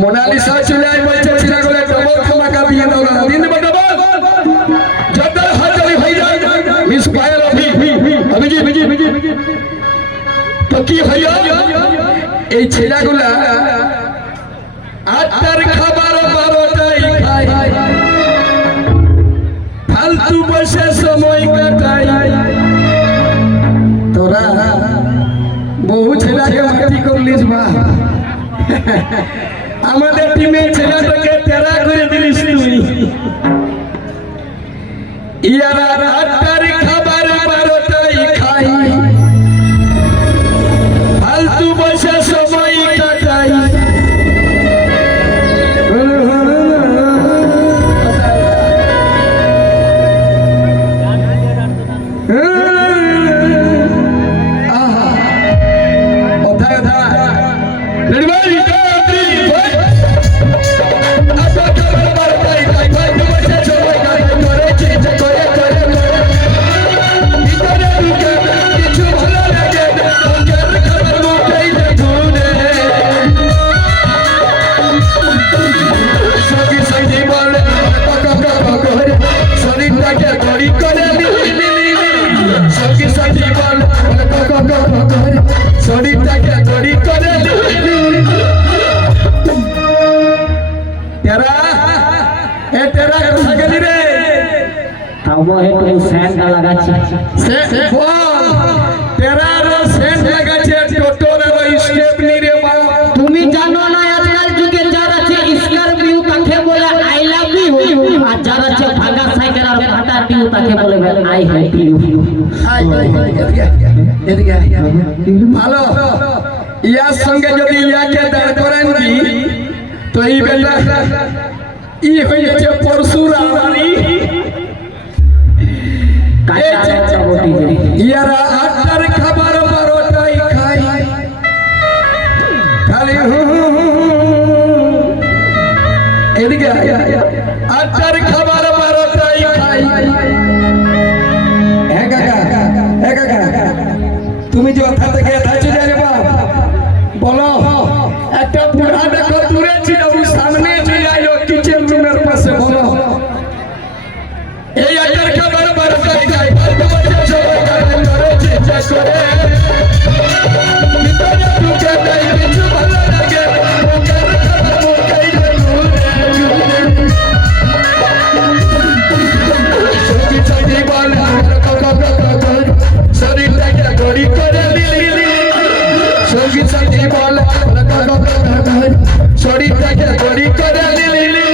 Mona Lisa চলে আয় বলছে ছেলেগুলো ডবল খামাকা দিয়ে দাও না দিন দেবো ডবল যতর হাজারি হয়ে যায় মিস পায়েল অভিজি তো কি হইল এই ছেলেগুলা আটটার খাবার 12টায় খায় ফালতু বসে সময় কাটায় তোরা বহু ছেলেকে মাটি করলিস বা আমাদের টিমের ছেলেটাকে তেরা করে দিলিস তুই ইয়ারা আটটার খাবার 12টায় খায় ফালতু বসে সময় কাটায় তুমি জানো না আজকাল যুগে যারা আছে স্করপিও তাকে বলে আই লাভ ইউ আর যারা আছে ভাগা সাইকেল আর ভাটা টিউ তাকে বলে আই হেট ইউ ভালো ইয়ার সঙ্গে যদি ইয়াকে দাঁড় করেন তো এই বেটা ই হয়েছে পরশুরামানি ইয়ারা আটটার খাবার 12টায় খায় খালি এদিকে আটটার খাবার 12টায় খায় তুমি যে ওথা থেকে চলে যাবে বলো একটা বুড়া দেখো দূরে ছিল সামনে চলে আইলো কিচেন রুমের পাশে বলো এই আটটার খাবার 12টায় খায় ফালতু বসে সবাই গান করে চিন্তা করে ভিতরে ঢুকে দেয় কিছু ভালো লাগে ওকার খাবার মোকাই সঙ্গী সঙ্গী বল শরীরটাকে গড়ি করে দিলি সঙ্গী সঙ্গী বল শরীরটাকে গড়ি করে দিলি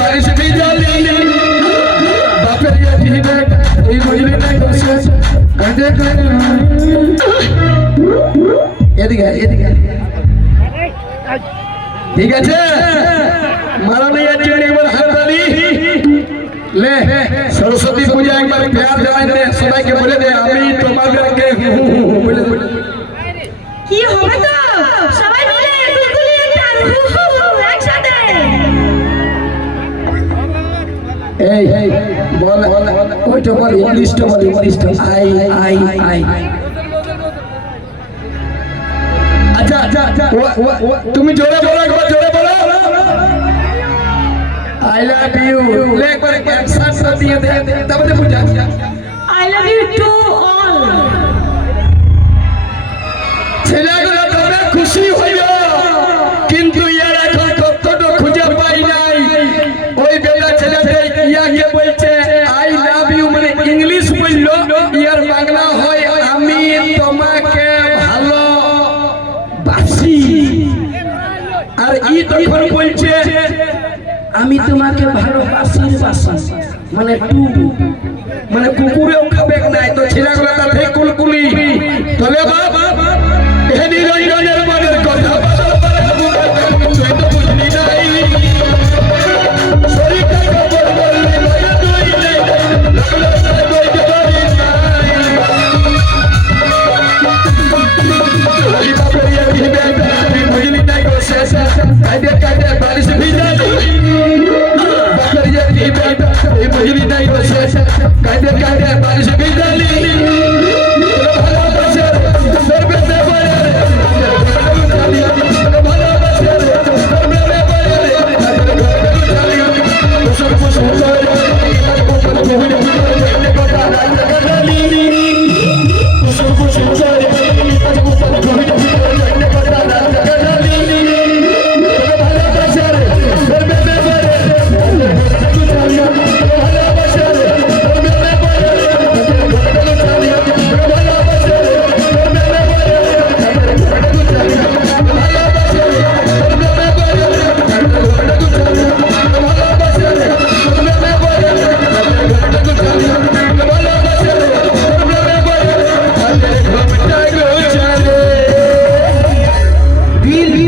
बारिश भी जाली बापर ये ठीक है ये मुझे नहीं कोशिश कहते ये दिखा ठीक है मारा नहीं है चीनी पर हरताली ले सरस्वती पूजा एक बार प्यार जवान दे सबाई के बोले दे अभी तुम्हारे के बोले কি হবে তো সবাই মিলে কুলকুলি একটা একসাথে এই বল ওইটা বল ইংলিশটা আই আচ্ছা তুমি জোরে বলো একবার জোরে বলো आई लव यू ले एक बार एक साथ साथ दिए दे तब दे पूजा I love you to all ই তখন বলছে আমি তোমাকে ভালোবাসি মানে টু মানে কুকুরেও খাবে নাই তো ছেলেগুলো তাতে কুলকুলি